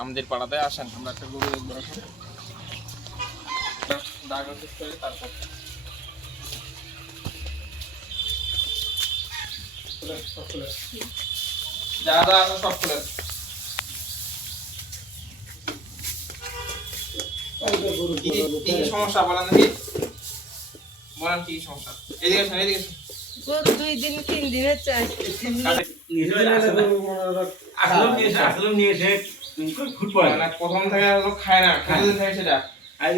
আমাদের পাড়াতে আসেন, আমরা একটা গরু দেখবো এখন। ডায়াগনোসিস করে তারপর যা যা আছে সব খুলে কি সমস্যা বলেন দেখি, বলেন কি সমস্যা। এদিকে আসেন, এদিকে আসেন। 2 দিন 3 দিনের চাই আসলে নিয়ে এসে ফুটবল মানে প্রথম থেকে লোক খায় না, কতদিন থেকে সেটা? 3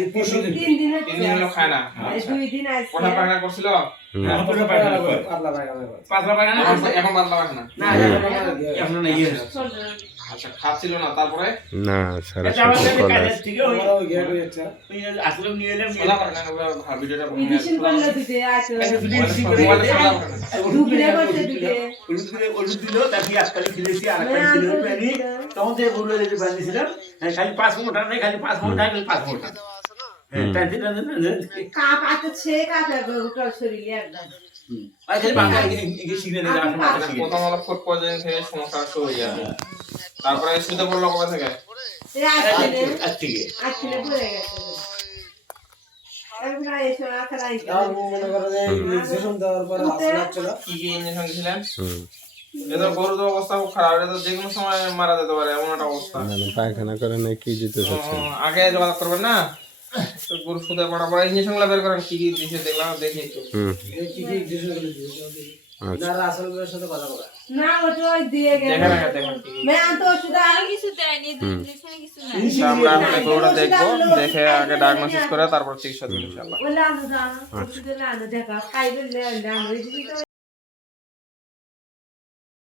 দিনের 3 দিন লোক খায় না। 2 দিন আছে কোথা পায়খানা করছিল? পাতলা পায়খানা এখন পাতলা পায়খানা। না এখন না ইয়ে আচ্ছা, খাচ্ছিল না, তারপরে না সারা সকাল আসলে নিয়ে এলাম সোজা পায়খানা, ভিডিওটা বন্ধ মেডিসিন করলে দিতে আছে মোবাইলে সোজা পায়খানা। দুপুরে করতে দিতে ওষুধ দিল তাকে আজকাল খেলেছি আর একটা ছিল পানি তখন থেকে গরু রেডি বানিয়েছিলাম খালি 5 মোটা নাই খালি 5 মোটা খালি 5 মোটা হ্যাঁ টানতে টানতে কাপ আছে ছে কাপে গরুটার শরীরে একদম আর খালি বাঁকা এই সিগনে নিয়ে আসে মাথা সিগনে প্রথম হলো ফুড পয়জনিং থেকে সমস্যা শুরু হয়ে যাবে। তারপরে শুতে পড়লো কবে থেকে? আজ থেকে আজকে পড়ে গেছে আমরা এসে মাথা রাইতে কি কি ইঞ্জেকশন দিয়েছিলেন? এটা গরু তো অবস্থা খুব খারাপ, এটা তো যে কোনো সময় মারা যেতে পারে এমন একটা অবস্থা। না না পায়খানা করে না কি দিতে চাচ্ছেন? আগে যোগাযোগ করবেন না, তো গরু শুতে পড়ার পরে ইঞ্জেকশন গুলো বের করেন, কি কি দিয়েছে দেখলাম, দেখি একটু। আচ্ছা না ওটা দিয়ে গেল দেখেন আগে, দেখেন কি কি। मैं तो ওষুধ আর কিছু দেয়নি, ইনজেকশনে কিছু নাই। তা আমরা এখন গরুটা দেখবো, দেখে আগে ডায়াগনোসিস করে তারপর চিকিৎসা দেবো ইনশাআল্লাহ। বলে আমরা ওষুধ না দেখা খাইবে না আমরা